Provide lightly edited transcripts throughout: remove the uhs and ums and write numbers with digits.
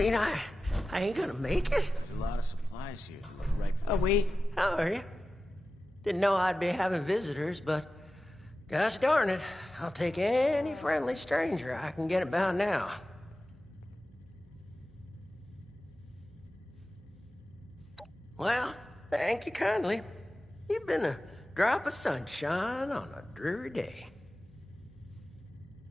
mean I ain't gonna make it? There's a lot of supplies here that look right for We? How are you? Didn't know I'd be having visitors, but gosh darn it, I'll take any friendly stranger I can get about now. Well, thank you kindly. You've been a drop of sunshine on a dreary day.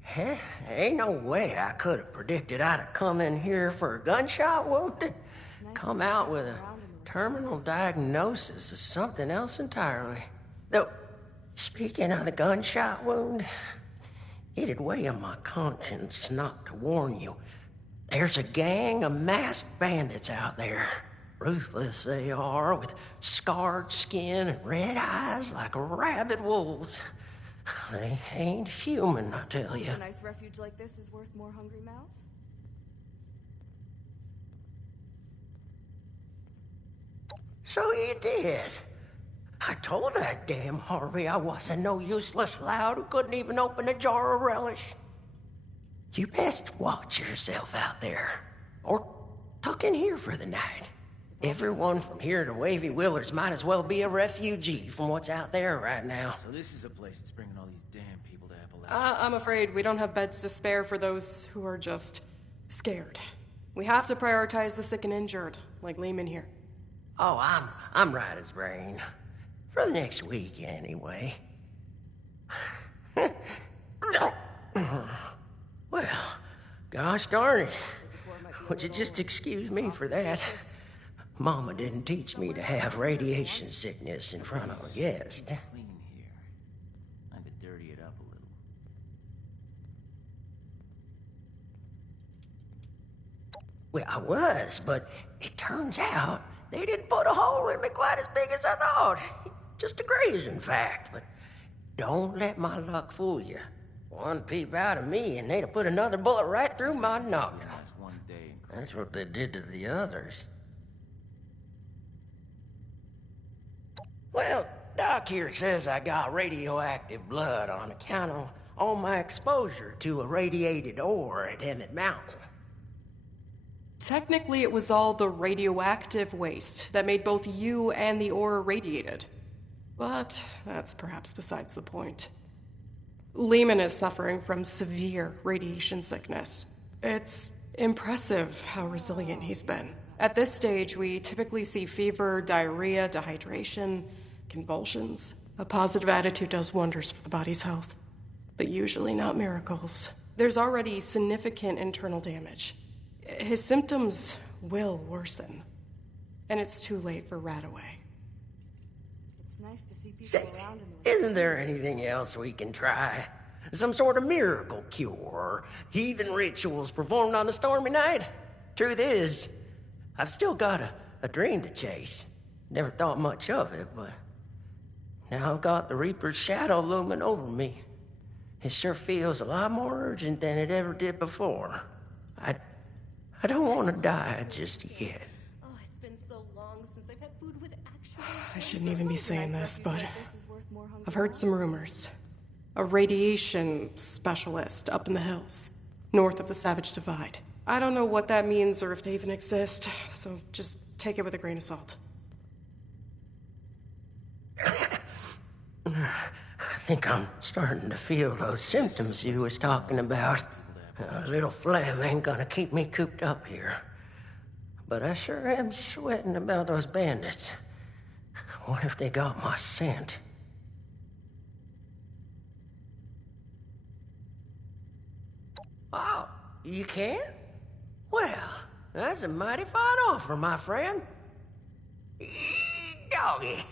Heh, ain't no way I could have predicted I'd have come in here for a gunshot wound and come out with a terminal diagnosis of something else entirely. Though, speaking of the gunshot wound, it'd weigh on my conscience not to warn you. There's a gang of masked bandits out there. Ruthless they are, with scarred skin and red eyes like rabid wolves. They ain't human, I tell you. A nice refuge like this is worth more hungry mouths? So you did. I told that damn Harvey I wasn't no useless lout who couldn't even open a jar of relish. You best watch yourself out there, or tuck in here for the night. Everyone from here to Wavy Willers might as well be a refugee from what's out there right now. So this is a place that's bringing all these damn people to Appalachia. I'm afraid we don't have beds to spare for those who are just scared. We have to prioritize the sick and injured, like Lehman here. Oh, I'm right as rain. For the next week, anyway. Well, gosh darn it. Would you just excuse me for that? Mama didn't teach me to have radiation sickness in front of a guest. Clean here. Time to dirty it up a little. Well, I was, but it turns out they didn't put a hole in me quite as big as I thought. Just a graze, in fact, but don't let my luck fool you. One peep out of me and they'd have put another bullet right through my noggin. Last one day. That's what they did to the others. Well, Doc here says I got radioactive blood on account of all my exposure to irradiated ore at Emmett Mountain. Technically, it was all the radioactive waste that made both you and the ore irradiated. But that's perhaps besides the point. Lehman is suffering from severe radiation sickness. It's impressive how resilient he's been. At this stage, we typically see fever, diarrhea, dehydration, convulsions. A positive attitude does wonders for the body's health, but usually not miracles. There's already significant internal damage. His symptoms will worsen, and it's too late for Radaway. It's nice to see people Say, around in the isn't there anything else we can try? Some sort of miracle cure, or heathen rituals performed on a stormy night? Truth is, I've still got a dream to chase. Never thought much of it, but now I've got the Reaper's shadow looming over me. It sure feels a lot more urgent than it ever did before. I don't want to die just yet. Oh, it's been so long since I've had food with actual... I shouldn't even be saying this, but this is worth more hungry I've heard some rumors. A radiation specialist up in the hills, north of the Savage Divide. I don't know what that means or if they even exist, so just take it with a grain of salt. I think I'm starting to feel those symptoms you was talking about. A little phlegm ain't gonna keep me cooped up here. But I sure am sweating about those bandits. What if they got my scent? Oh, you can? Well, that's a mighty fine offer, my friend. Doggy,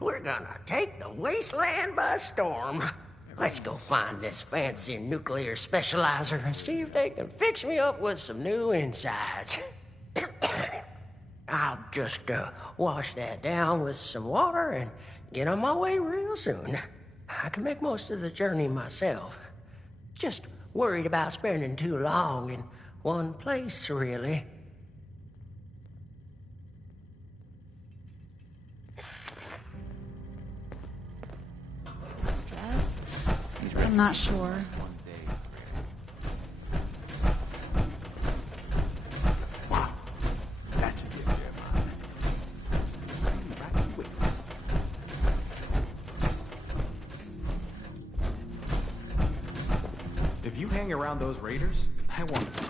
we're gonna take the wasteland by storm. Let's go find this fancy nuclear specializer and see if they can fix me up with some new insides. I'll just wash that down with some water and get on my way real soon. I can make most of the journey myself. Just worried about spending too long in one place, really. Stress? I'm not sure. If you hang around those raiders, I want to.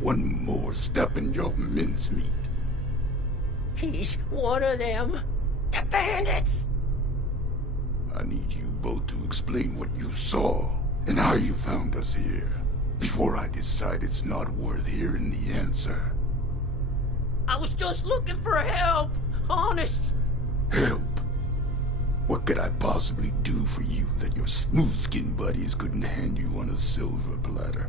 One more step in your mincemeat. He's one of them. The bandits! I need you both to explain what you saw and how you found us here before I decide it's not worth hearing the answer. I was just looking for help, honest. Help? What could I possibly do for you that your smooth-skinned buddies couldn't hand you on a silver platter?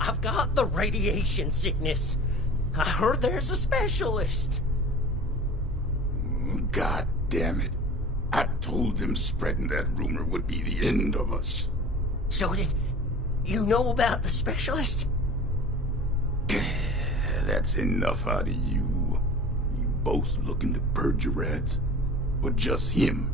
I've got the radiation sickness. I heard there's a specialist. God damn it. I told them spreading that rumor would be the end of us. So did you know about the specialist? That's enough out of you. You both looking to purge your rats? Or just him?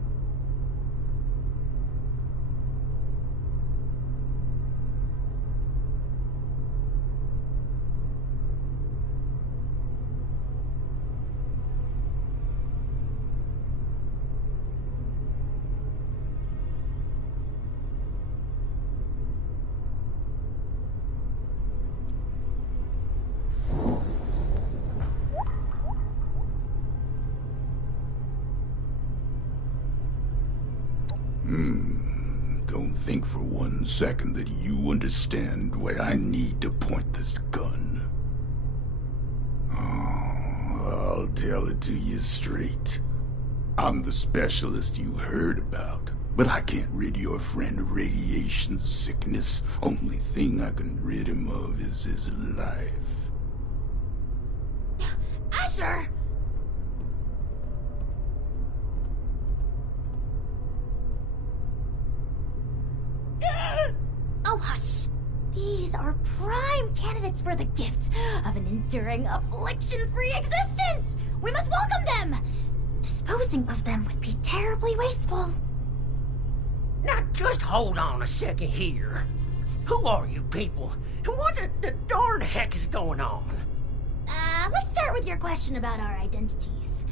Don't think for 1 second that you understand why I need to point this gun. Oh, I'll tell it to you straight. I'm the specialist you heard about, but I can't rid your friend of radiation sickness. Only thing I can rid him of is his life. Asher! Oh, hush. These are prime candidates for the gift of an enduring, affliction-free existence! We must welcome them! Disposing of them would be terribly wasteful. Now just hold on a second here. Who are you people? And what the darn heck is going on? Let's start with your question about our identities.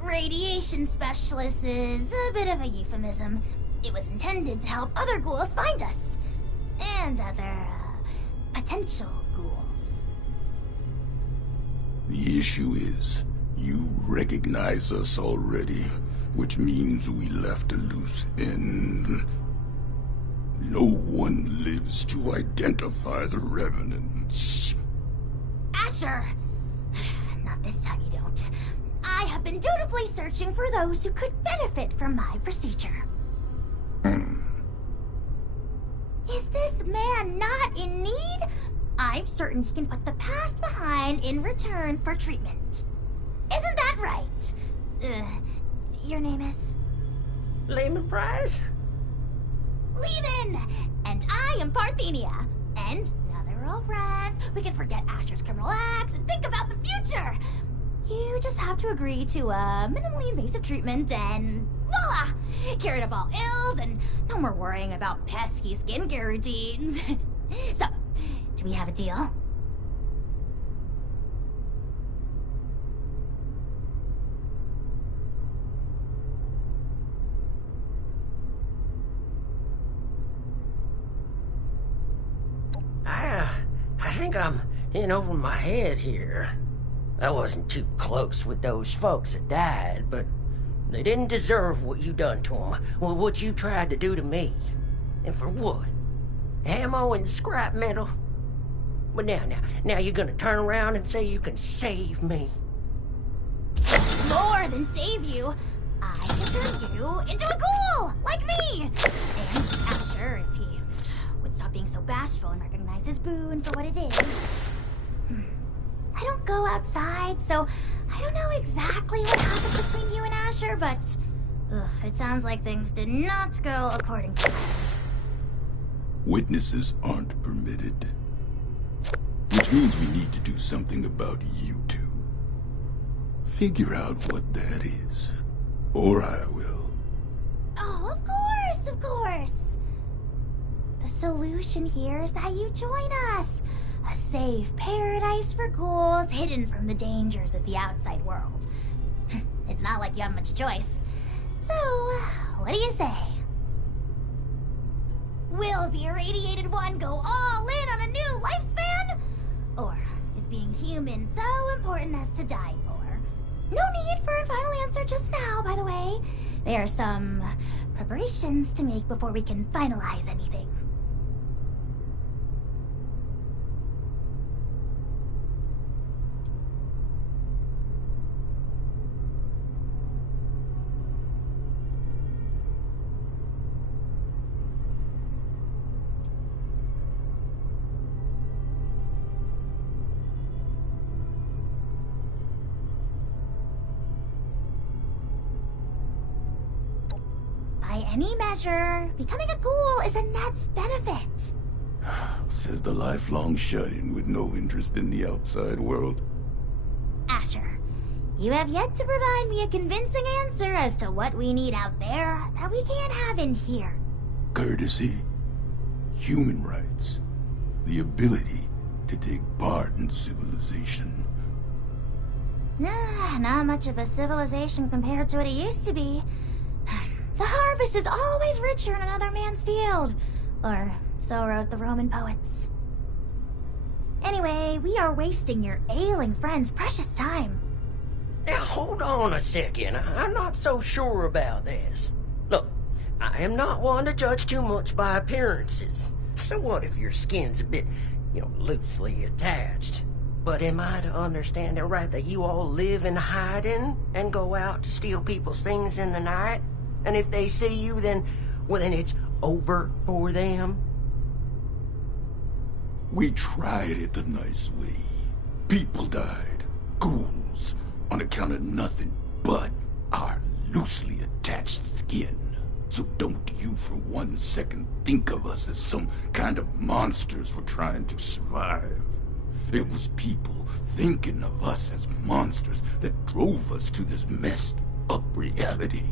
Radiation specialist is a bit of a euphemism. It was intended to help other ghouls find us. And other, potential ghouls. The issue is, you recognize us already, which means we left a loose end. No one lives to identify the revenants. Asher! Not this time you don't. I have been dutifully searching for those who could benefit from my procedure. Is this man not in need? I'm certain he can put the past behind in return for treatment. Isn't that right? Your name is? Lehman Prize? Lehman! And I am Parthenia. And now that we're all friends, we can forget Asher's criminal acts and think about the future. You just have to agree to minimally invasive treatment and voila! Cured of all ills and no more worrying about pesky skincare routines. So, do we have a deal? I think I'm in over my head here. I wasn't too close with those folks that died, but they didn't deserve what you done to them, or what you tried to do to me. And for what? Ammo and scrap metal? But now you're gonna turn around and say you can save me. More than save you. I can turn you into a ghoul, like me. And Asher, if he would stop being so bashful and recognize his boon for what it is. I don't go outside, so I don't know exactly what happened between you and Asher, but it sounds like things did not go according to plan. Witnesses aren't permitted. Which means we need to do something about you two. Figure out what that is. Or I will. Oh, of course, of course. The solution here is that you join us. A safe paradise for ghouls hidden from the dangers of the outside world. It's not like you have much choice. So, what do you say? Will the irradiated one go all in on a new lifespan? Or is being human so important as to die for? No need for a final answer just now, by the way. There are some preparations to make before we can finalize anything. By any measure, becoming a ghoul is a net benefit. Says the lifelong shut-in with no interest in the outside world. Asher, you have yet to provide me a convincing answer as to what we need out there that we can't have in here. Courtesy, human rights, the ability to take part in civilization. Not much of a civilization compared to what it used to be. The harvest is always richer in another man's field. Or so wrote the Roman poets. Anyway, we are wasting your ailing friend's precious time. Now, hold on a second. I'm not so sure about this. Look, I am not one to judge too much by appearances. So what if your skin's a bit, loosely attached? But am I to understand it right that you all live in hiding and go out to steal people's things in the night? And if they see you, then it's over for them? We tried it the nice way. People died. Ghouls. On account of nothing but our loosely attached skin. So don't you for 1 second think of us as some kind of monsters for trying to survive. It was people thinking of us as monsters that drove us to this messed up reality.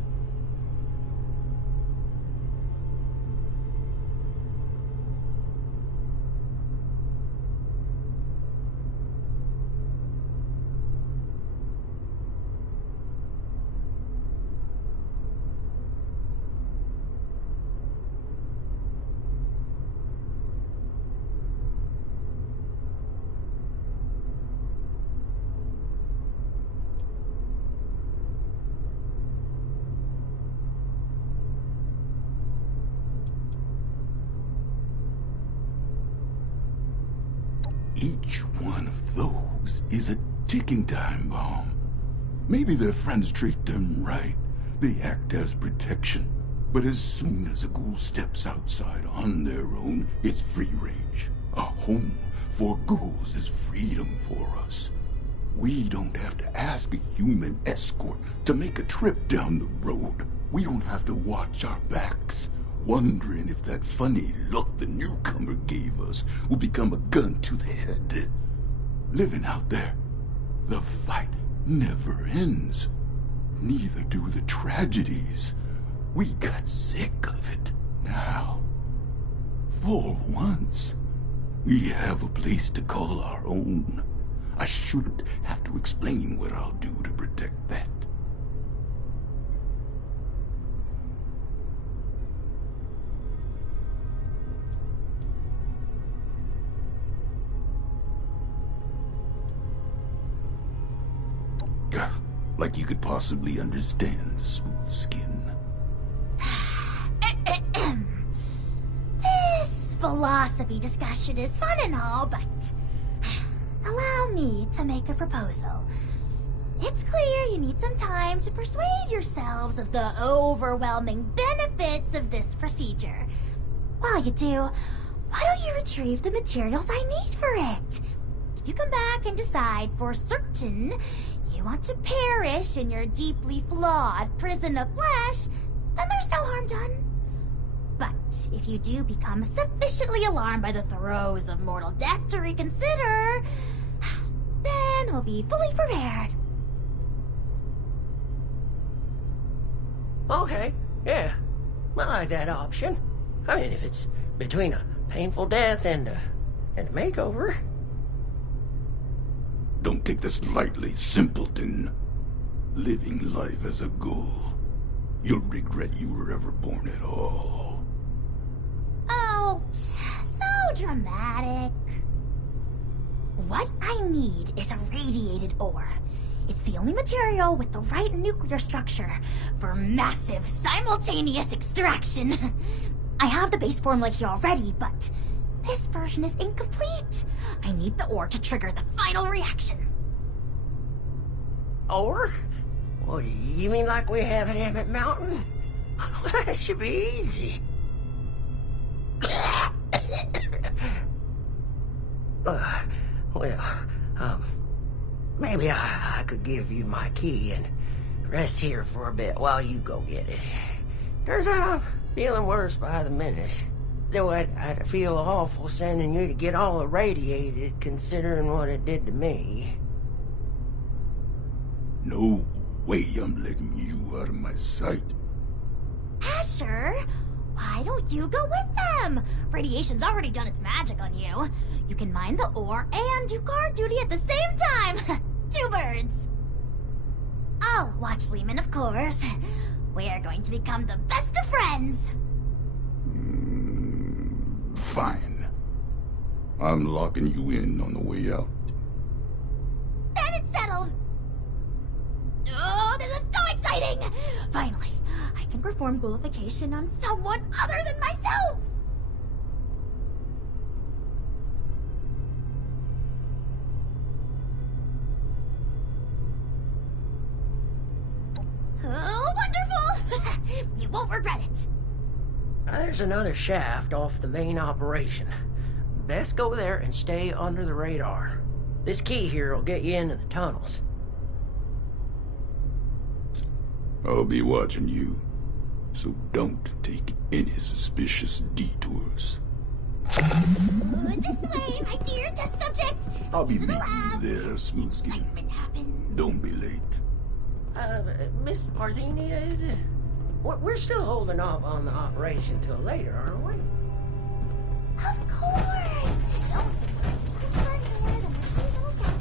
Each one of those is a ticking time bomb. Maybe their friends treat them right. They act as protection. But as soon as a ghoul steps outside on their own, it's free range. A home for ghouls is freedom for us. We don't have to ask a human escort to make a trip down the road. We don't have to watch our backs, wondering if that funny look the newcomer gave us will become a gun to the head. Living out there, the fight never ends. Neither do the tragedies. We got sick of it. Now, for once, we have a place to call our own. I shouldn't have to explain what I'll do to protect that. Like you could possibly understand smooth skin. This philosophy discussion is fun and all, but allow me to make a proposal. It's clear you need some time to persuade yourselves of the overwhelming benefits of this procedure. While you do, why don't you retrieve the materials I need for it? If you come back and decide for certain you want to perish in your deeply flawed prison of flesh, then there's no harm done. But if you do become sufficiently alarmed by the throes of mortal death to reconsider, then we'll be fully prepared. Okay, yeah. I like that option. I mean, if it's between a painful death and a makeover. Don't take this lightly, simpleton. Living life as a ghoul. You'll regret you were ever born at all. Oh, so dramatic. What I need is a radiated ore. It's the only material with the right nuclear structure for massive simultaneous extraction. I have the base formula here already, but this version is incomplete. I need the ore to trigger the final reaction. Or? Well, you mean like we have at Emmett Mountain? That should be easy. Maybe I could give you my key and rest here for a bit while you go get it. Turns out I'm feeling worse by the minute. Though I'd feel awful sending you to get all irradiated, considering what it did to me. No way I'm letting you out of my sight. Asher, why don't you go with them? Radiation's already done its magic on you. You can mine the ore and do guard duty at the same time. 2 birds. I'll watch Lehman, of course. We're going to become the best of friends. Fine. I'm locking you in on the way out. Then it's settled. Oh, this is so exciting! Finally, I can perform ghoulification on someone other than myself! Oh, wonderful! You won't regret it. There's another shaft off the main operation. Best go there and stay under the radar. This key here will get you into the tunnels. I'll be watching you, so don't take any suspicious detours. This way, my dear test subject! I'll be To the meeting lab. you there, smooth skin. Excitement happens. Don't be late. Miss Parthenia, is it? We're still holding off on the operation till later, aren't we? Of course! Don't it's fun here, the mystery little scout.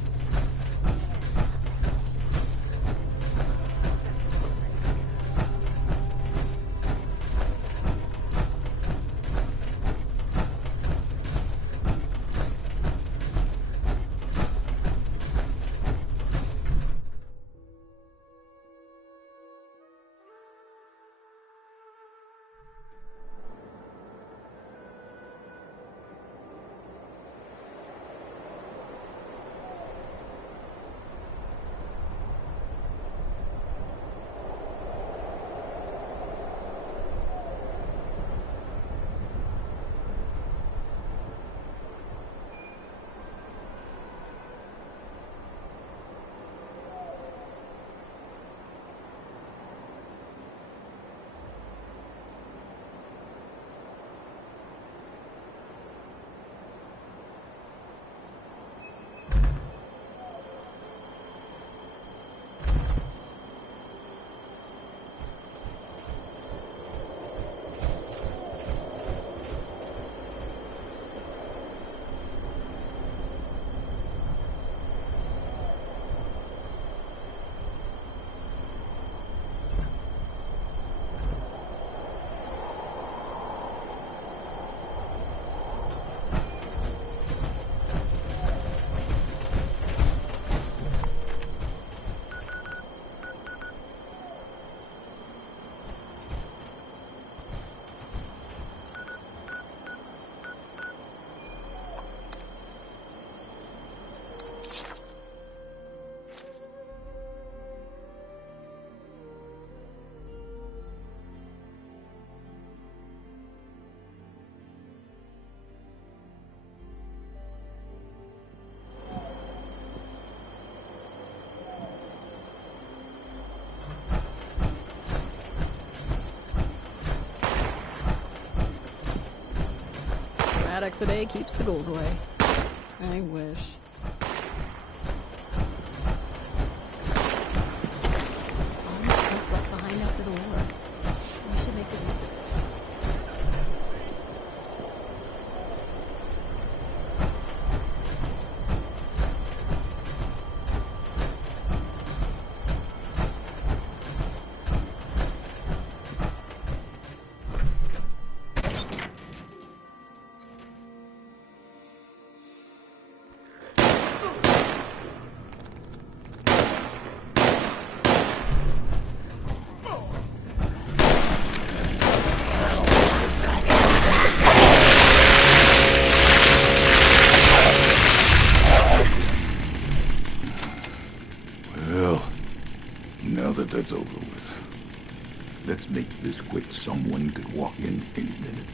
Radix a day keeps the ghouls away. I wish. All this stuff left behind after the war. We should make good use of it. it's over with. Let's make this quick. Someone could walk in any minute.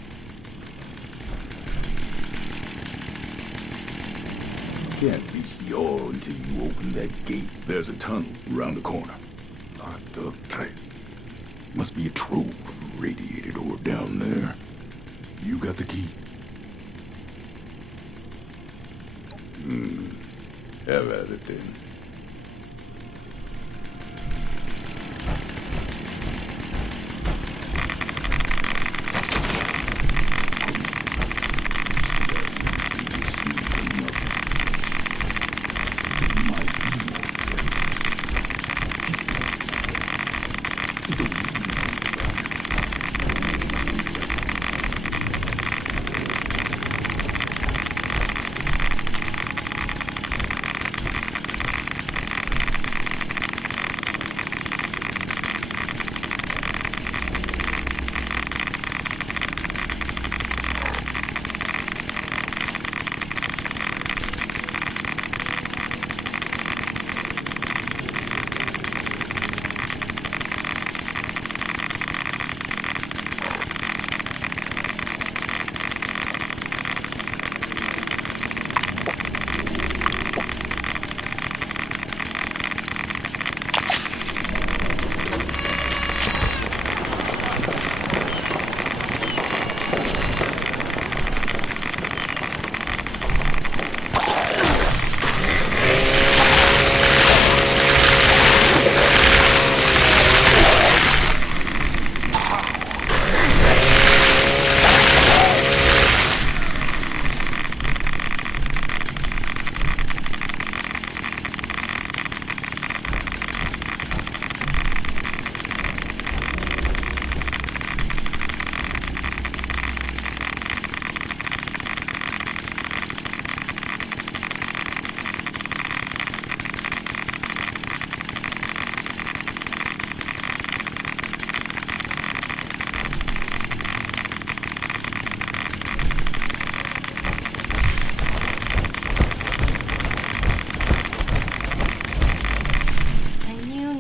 Can't reach the ore until you open that gate. There's a tunnel around the corner. Locked up tight. Must be a trove of radiated ore down there. You got the key? Have at it then.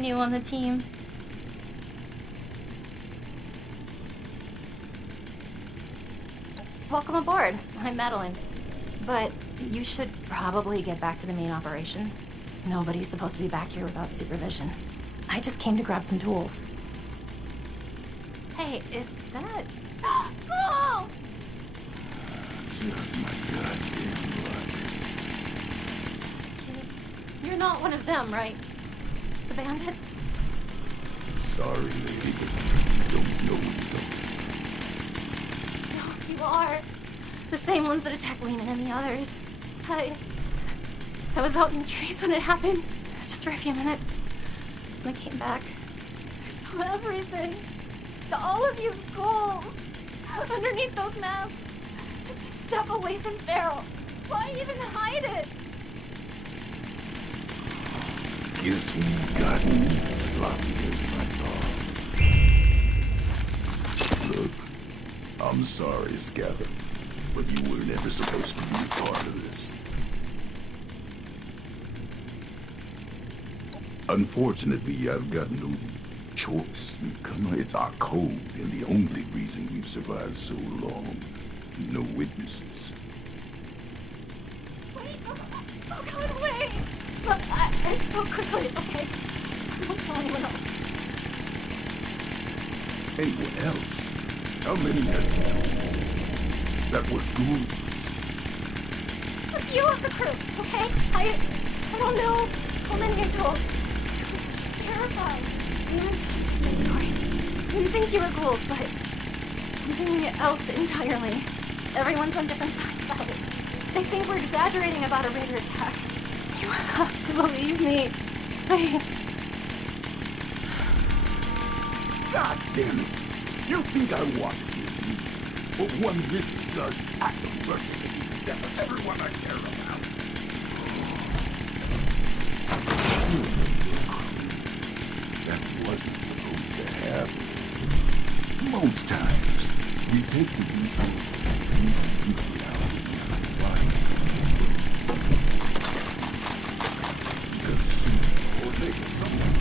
On the team. Welcome aboard. I'm Madeline. But you should probably get back to the main operation. Nobody's supposed to be back here without supervision. I just came to grab some tools. Hey, is that... Oh! Just my goddamn luck. You're not one of them, right? The bandits? Sorry, lady, but you don't know what you don't. No, you are. The same ones that attacked Lehman and the others. I was out in the trees when it happened, just for a few minutes. When I came back, I saw everything. All of you ghouls underneath those masks. Just a step away from Feral. Why even hide it? Guess we got me sloppy as my dog. Look, I'm sorry, Scabber, but you were never supposed to be a part of this. Unfortunately, I've got no choice. Come on, it's our code, and the only reason we've survived so long. No witnesses. Wait, oh God, wait! Look, I spoke quickly, okay? I won't tell anyone else. Anyone else? How many have you told that were ghouls? A few of the crew, okay? I don't know how many I told. I was terrified. I'm sorry. I didn't think you were ghouls, but something else entirely. Everyone's on different sides about it. They think we're exaggerating about a raider attack. You have to believe me. God damn it! You think I want to kill you? But one misjudged act of mercy can be the death of everyone I care about. That wasn't supposed to happen. Most times, we take the resources and we get out of the life. Because sooner or later, someone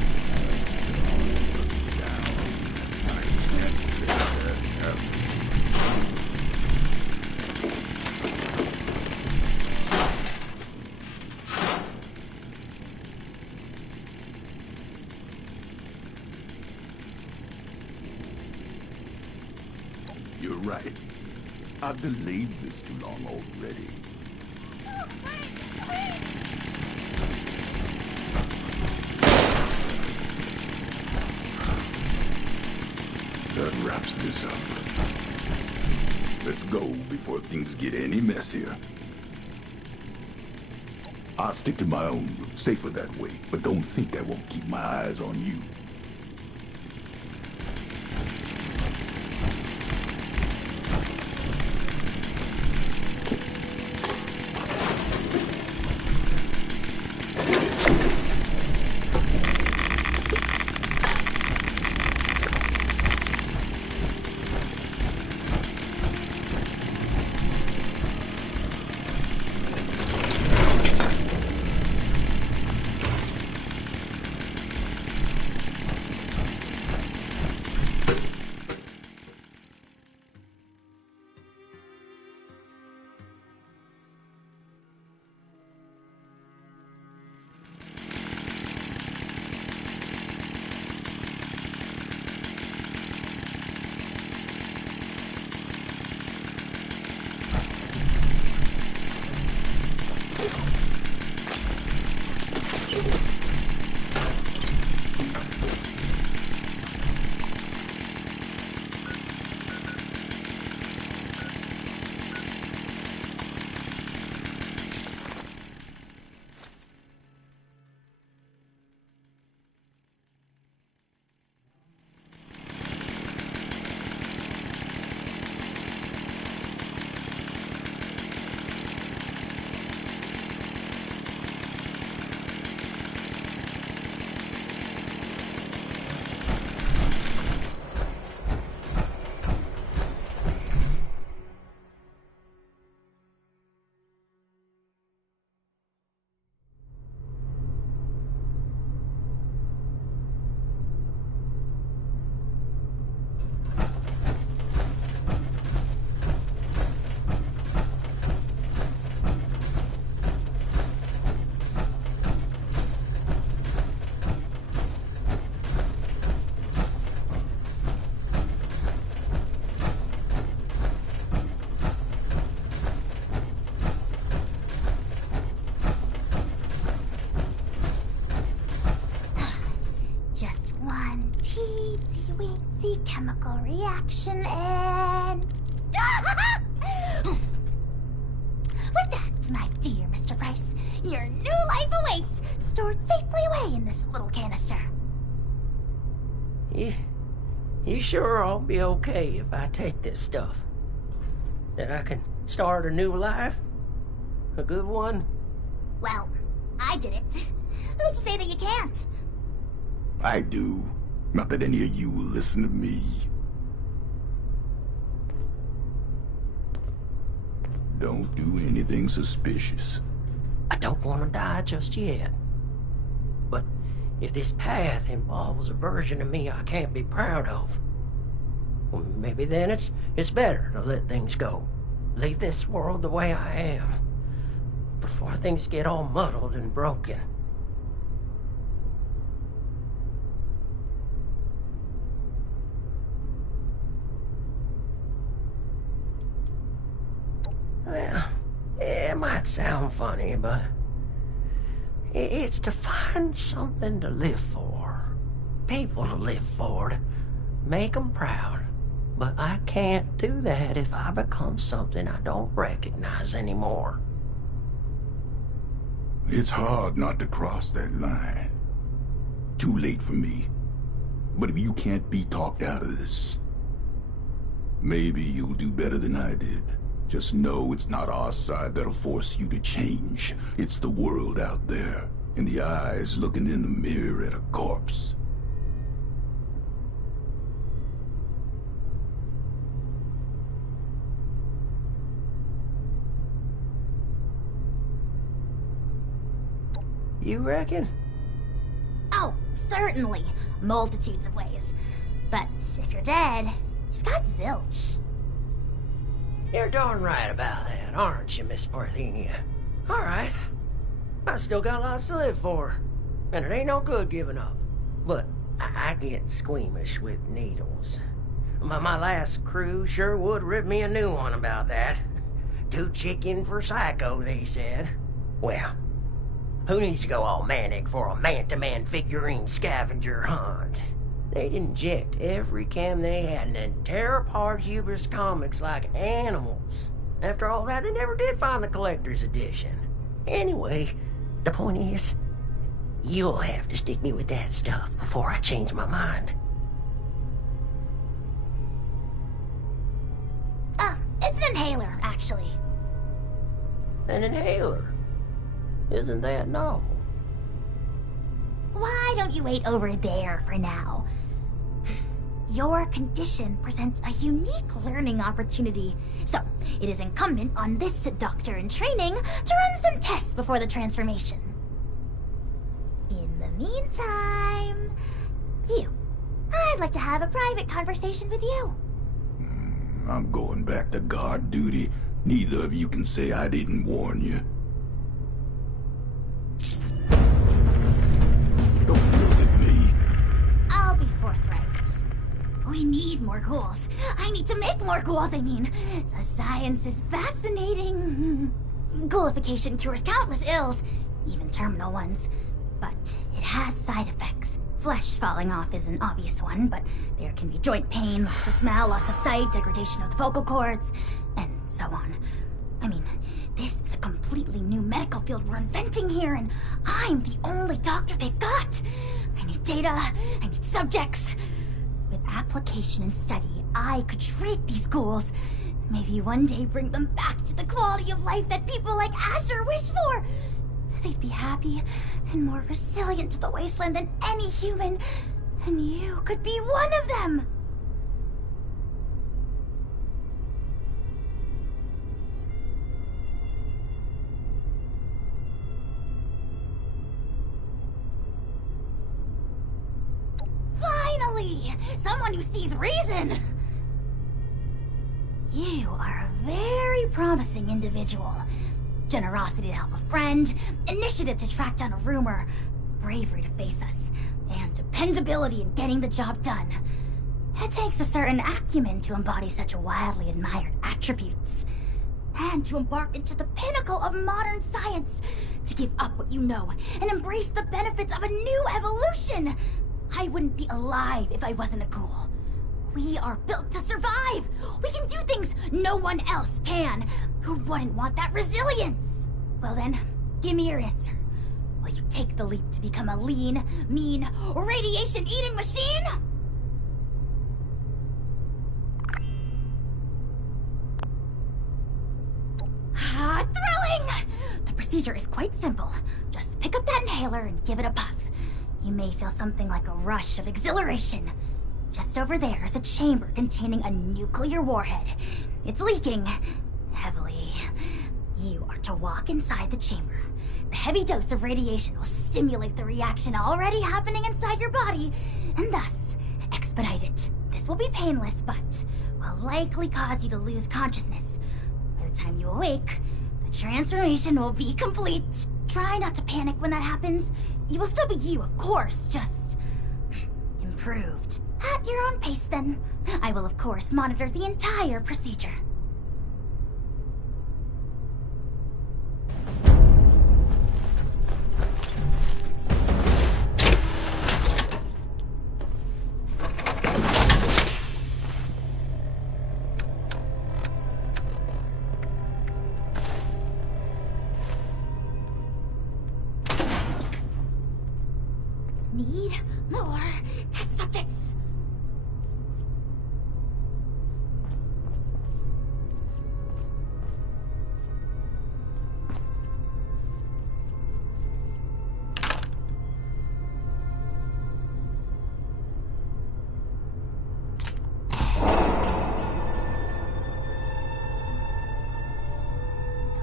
right. I've delayed this too long already. That wraps this up. Let's go before things get any messier. I'll stick to my own route, safer that way, but don't think I won't keep my eyes on you. Chemical reaction and... With that, my dear Mr. Price, your new life awaits, stored safely away in this little canister. You sure I'll be okay if I take this stuff? That I can start a new life? A good one? Well, I did it. Who's to say that you can't? I do. Not that any of you will listen to me. Don't do anything suspicious. I don't want to die just yet. But if this path involves a version of me I can't be proud of, well, maybe then it's better to let things go. Leave this world the way I am, before things get all muddled and broken. Well, it might sound funny, but it's to find something to live for. People to live for, to make them proud. But I can't do that if I become something I don't recognize anymore. It's hard not to cross that line. Too late for me. But if you can't be talked out of this, maybe you'll do better than I did. Just know it's not our side that'll force you to change. It's the world out there, and the eyes looking in the mirror at a corpse. You reckon? Oh, certainly. Multitudes of ways. But if you're dead, you've got zilch. You're darn right about that, aren't you, Miss Parthenia? All right. I still got lots to live for, and it ain't no good giving up. But I get squeamish with needles. My last crew sure would rip me a new one about that. Too chicken for Psycho, they said. Well, who needs to go all manic for a man-to-man figurine scavenger hunt? They'd inject every cam they had and then tear apart Hubris comics like animals. After all that, they never did find the collector's edition. Anyway, the point is, you'll have to stick me with that stuff before I change my mind. It's an inhaler, actually. An inhaler? Isn't that novel? Why don't you wait over there for now? Your condition presents a unique learning opportunity, so it is incumbent on this doctor in training to run some tests before the transformation. In the meantime, I'd like to have a private conversation with you. I'm going back to guard duty. Neither of you can say I didn't warn you. Don't look at me. I'll be forthright. We need more ghouls. I need to make more ghouls, I mean. The science is fascinating. Ghoulification cures countless ills, even terminal ones. But it has side effects. Flesh falling off is an obvious one, but there can be joint pain, loss of smell, loss of sight, degradation of the vocal cords, and so on. I mean, this is a completely new medical field we're inventing here, and I'm the only doctor they've got. I need data, I need subjects. With application and study, I could treat these ghouls. Maybe one day bring them back to the quality of life that people like Asher wish for. They'd be happy and more resilient to the wasteland than any human. And you could be one of them. Finally! Someone who sees reason! You are a very promising individual. Generosity to help a friend, initiative to track down a rumor, bravery to face us, and dependability in getting the job done. It takes a certain acumen to embody such wildly admired attributes. And to embark into the pinnacle of modern science, to give up what you know and embrace the benefits of a new evolution. I wouldn't be alive if I wasn't a ghoul. We are built to survive! We can do things no one else can! Who wouldn't want that resilience? Well then, give me your answer. Will you take the leap to become a lean, mean, radiation-eating machine? Thrilling! The procedure is quite simple. Just pick up that inhaler and give it a puff. You may feel something like a rush of exhilaration. Just over there is a chamber containing a nuclear warhead. It's leaking heavily. You are to walk inside the chamber. The heavy dose of radiation will stimulate the reaction already happening inside your body, and thus expedite it. This will be painless, but will likely cause you to lose consciousness. By the time you awake, the transformation will be complete. Try not to panic when that happens. You will still be you, of course, just improved. At your own pace, then. I will, of course, monitor the entire procedure. Need more test subjects.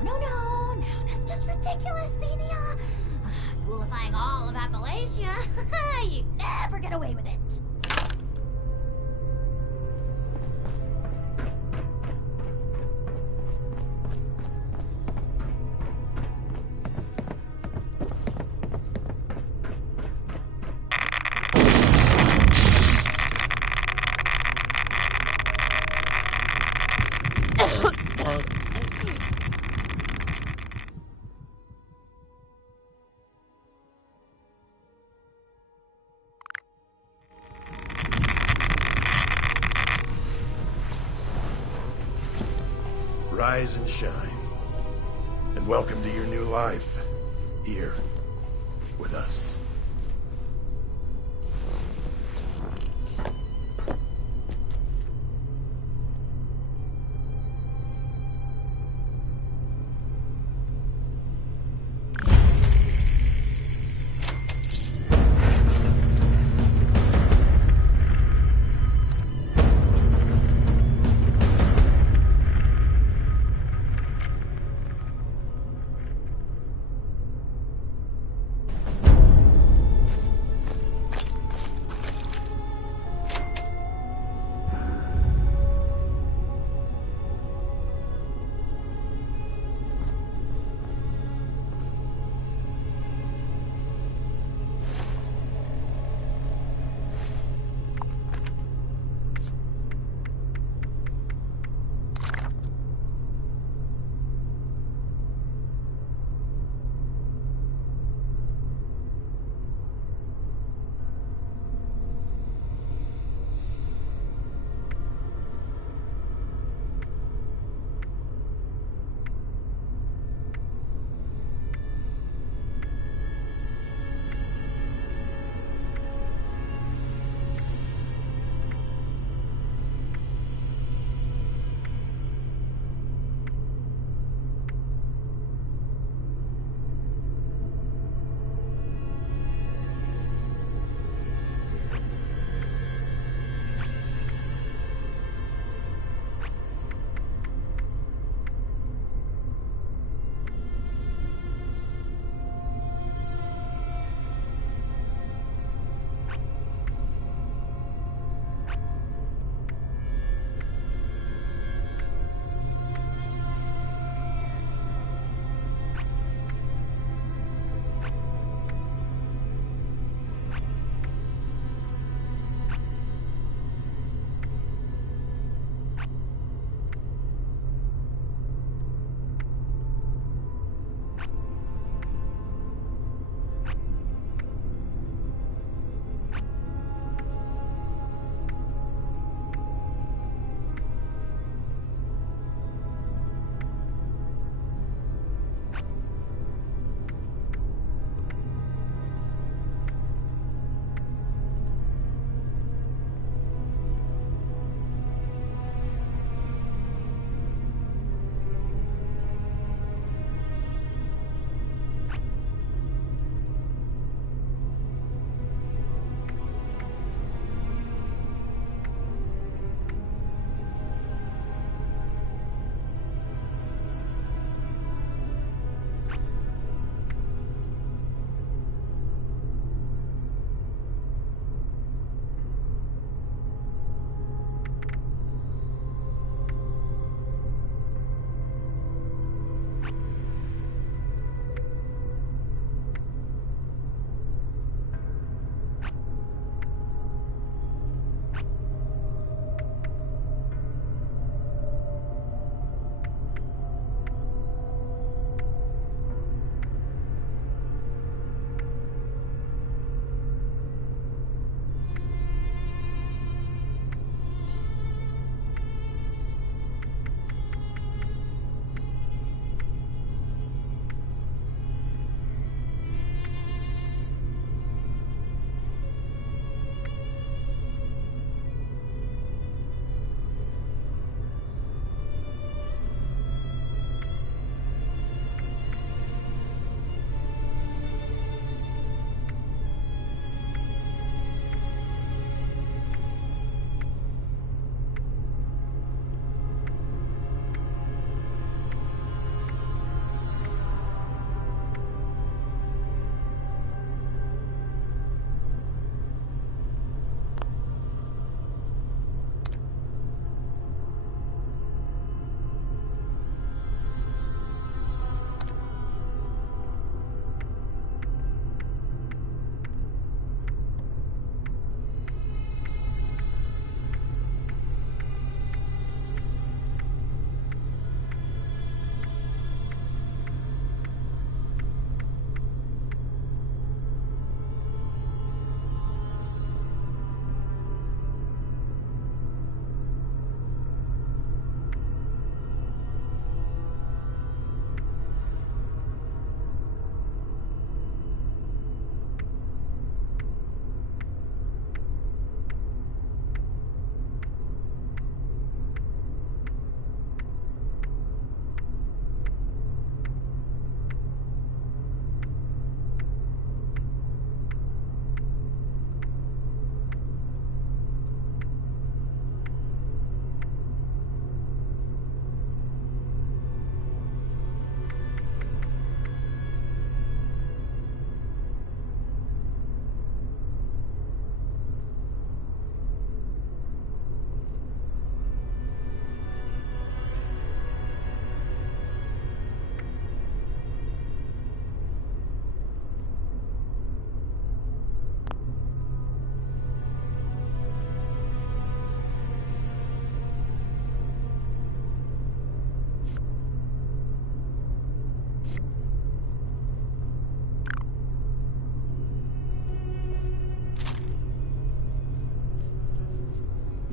No, now that's just ridiculous, Thenia. Ghoulifying all of Appalachia. You never get away with it. Rise and shine. And welcome to your new life. Here. With us.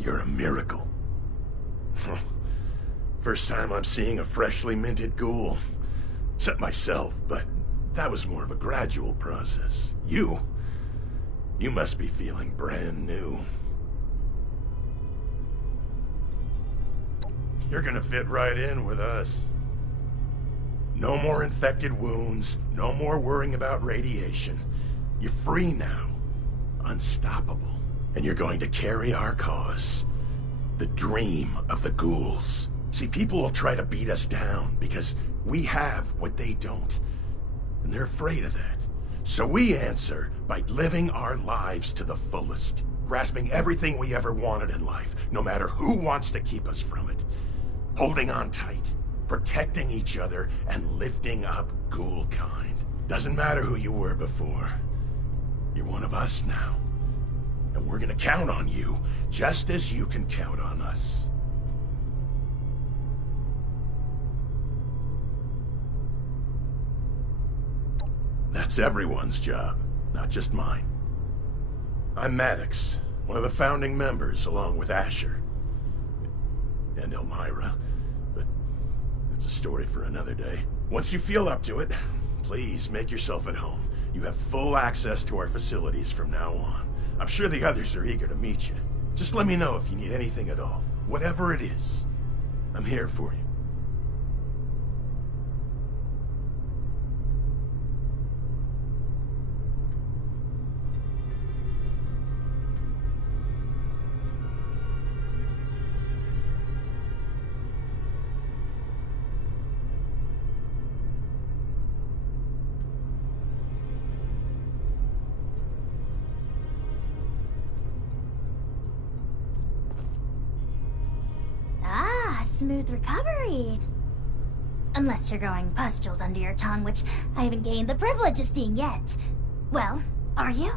You're a miracle. First time I'm seeing a freshly minted ghoul. Except myself, but that was more of a gradual process. You must be feeling brand new. You're gonna fit right in with us. No more infected wounds, no more worrying about radiation. You're free now. Unstoppable. And you're going to carry our cause. The dream of the ghouls. See, people will try to beat us down because we have what they don't. And they're afraid of that. So we answer by living our lives to the fullest. Grasping everything we ever wanted in life, no matter who wants to keep us from it. Holding on tight. Protecting each other and lifting up ghoul kind. Doesn't matter who you were before. You're one of us now. And we're gonna count on you, just as you can count on us. That's everyone's job, not just mine. I'm Maddox, one of the founding members, along with Asher. And Elmira, but that's a story for another day. Once you feel up to it, please make yourself at home. You have full access to our facilities from now on. I'm sure the others are eager to meet you. Just let me know if you need anything at all. Whatever it is, I'm here for you. Smooth recovery. Unless you're growing pustules under your tongue, which I haven't gained the privilege of seeing yet. Well, are you?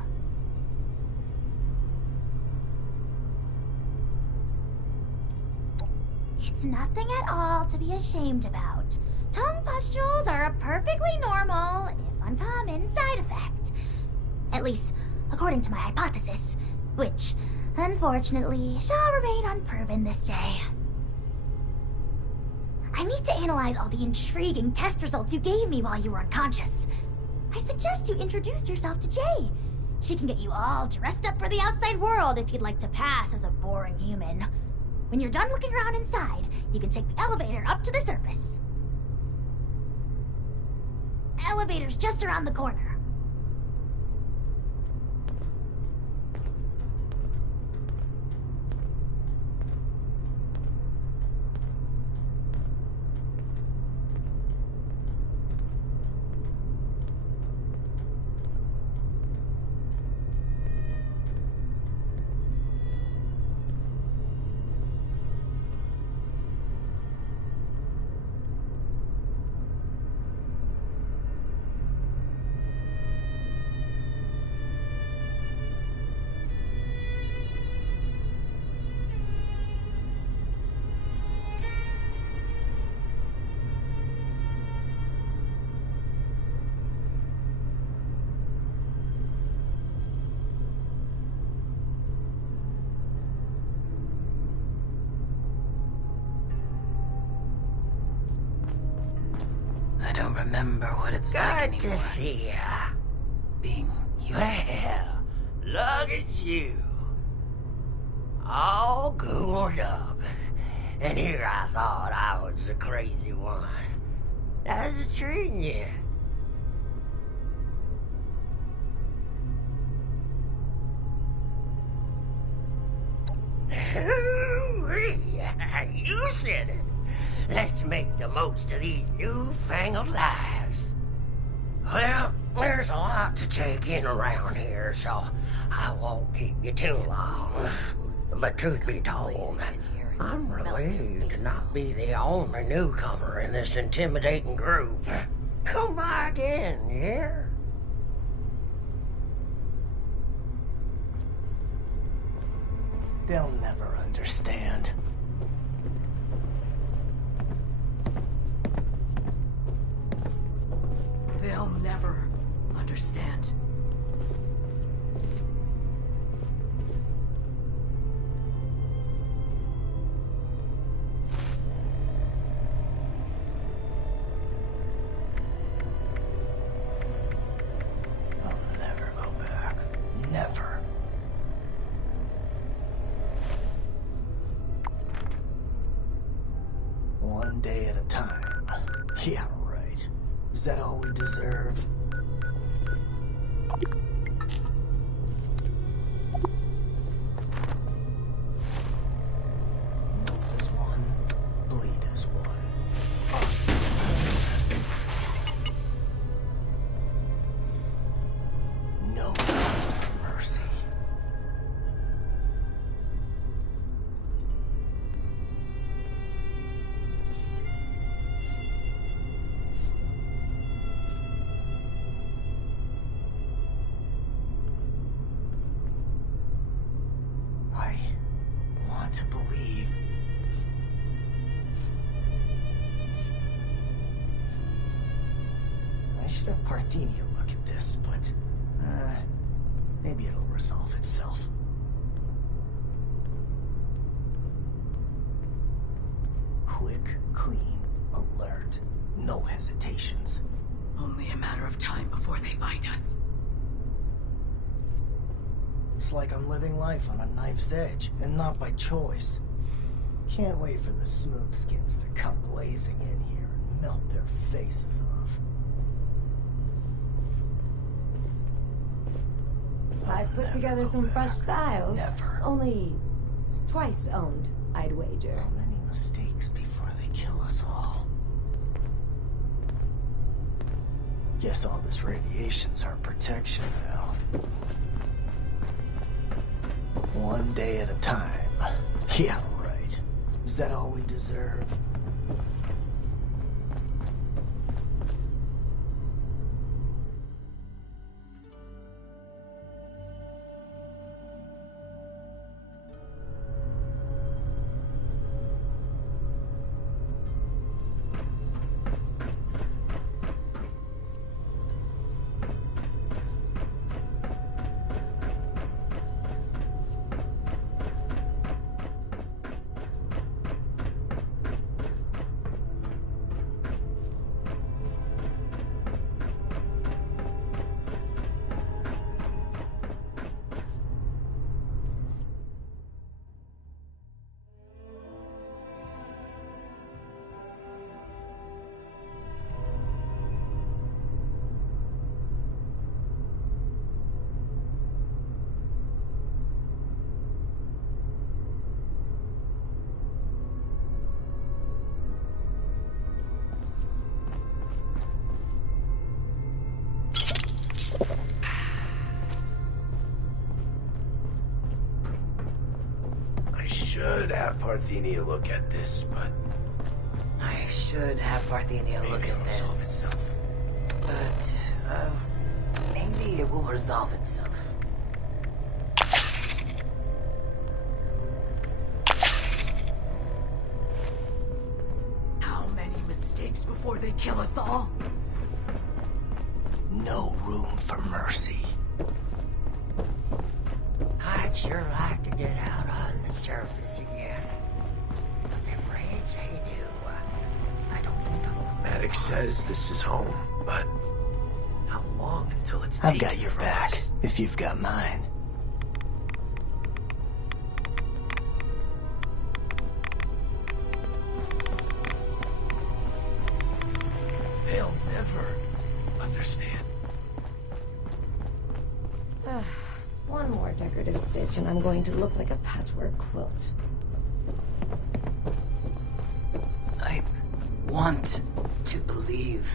It's nothing at all to be ashamed about. Tongue pustules are a perfectly normal, if uncommon, side effect. At least, according to my hypothesis, which, unfortunately, shall remain unproven this day. I need to analyze all the intriguing test results you gave me while you were unconscious. I suggest you introduce yourself to Jay. She can get you all dressed up for the outside world if you'd like to pass as a boring human. When you're done looking around inside, you can take the elevator up to the surface. Elevator's just around the corner. I don't remember what it's like anymore. Good to see ya. Being you. Well, look at you. All ghouled up. And here I thought I was the crazy one. How's it treating you? You said it. Let's make the most of these newfangled lives. Well, there's a lot to take in around here, so I won't keep you too long. But truth be told, I'm relieved to not be the only newcomer in this intimidating group. Come by again, you hear? They'll never understand. They'll never understand. day at a time. Yeah, right. Is that all we deserve? Move as one, bleed as one. No mercy. I want to believe. I should have Parthenia look at this, but maybe it'll resolve itself. Quick, clean, alert. No hesitations. Only a matter of time before they find us. It's like I'm living life on a knife's edge, and not by choice. Can't wait for the smooth skins to come blazing in here and melt their faces off. I've put together some fresh styles. Never. Only twice owned, I'd wager. How many mistakes before they kill us all? Guess all this radiation's our protection now. One day at a time. Yeah, right. Is that all we deserve? I should have Parthenia look at this, but... I should have Parthenia look at this. But, maybe it will resolve itself. How many mistakes before they kill us all? No room for mercy. I'd sure like to get out on the surface again. But them raids they do, I don't know. Maddox says this is home, but how long until it's I've taken got your from back, us? if you've got mine. They'll never understand. One more decorative stitch and I'm going to look like a patchwork quilt. I want to believe.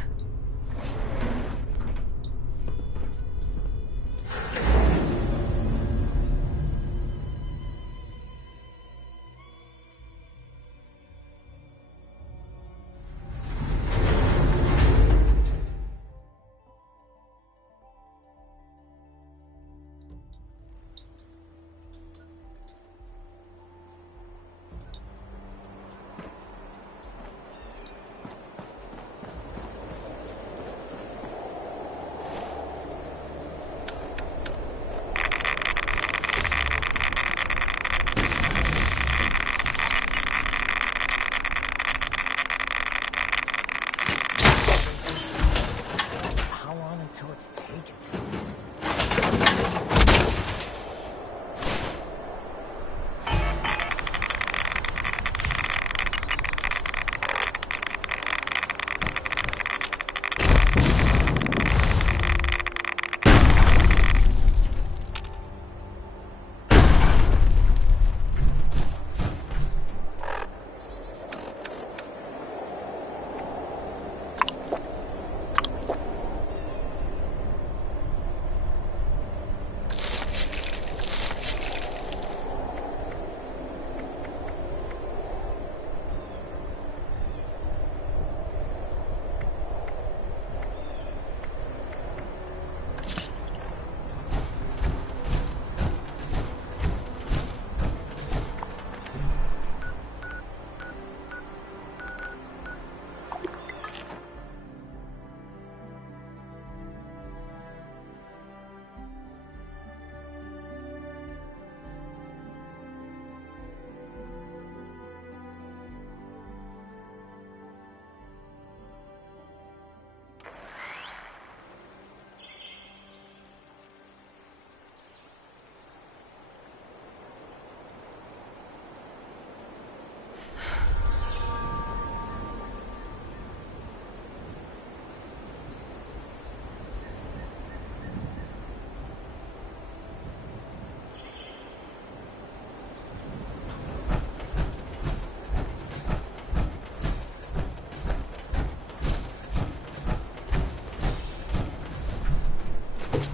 This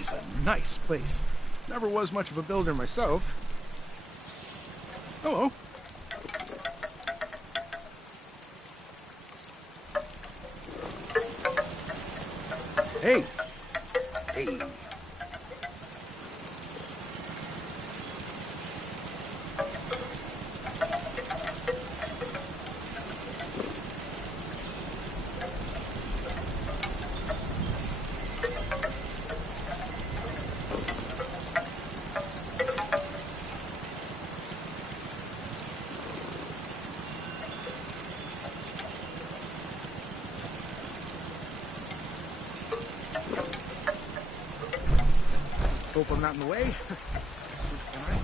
is a nice place. Never was much of a builder myself. Hello. Hey. Hey. Hope I'm not in the way. Am I in the way?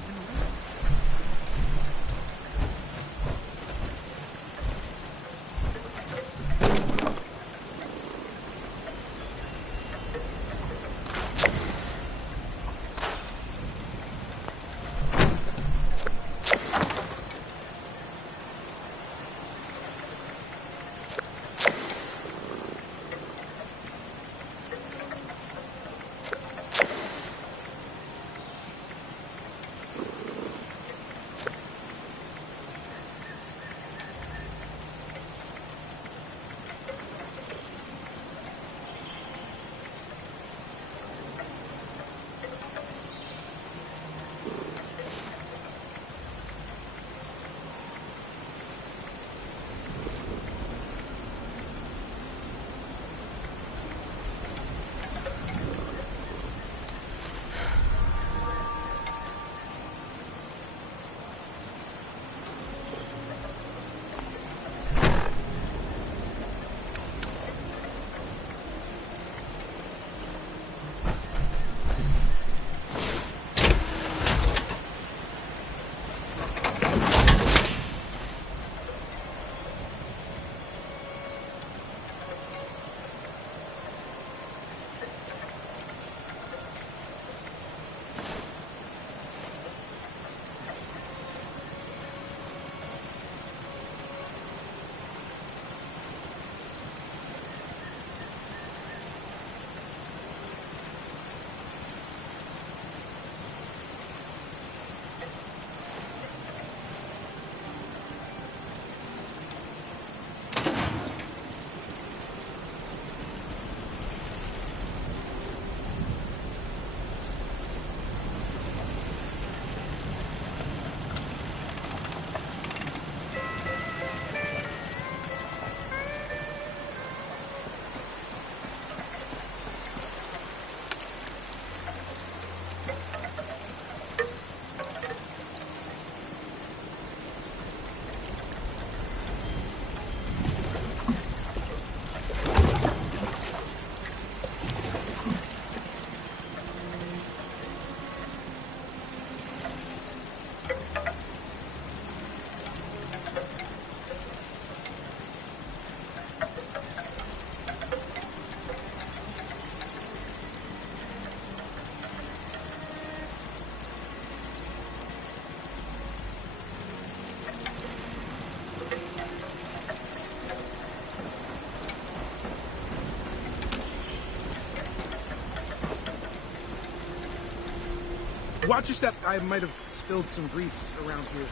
Watch your step. I might have spilled some grease around here.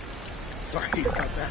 Sorry about that.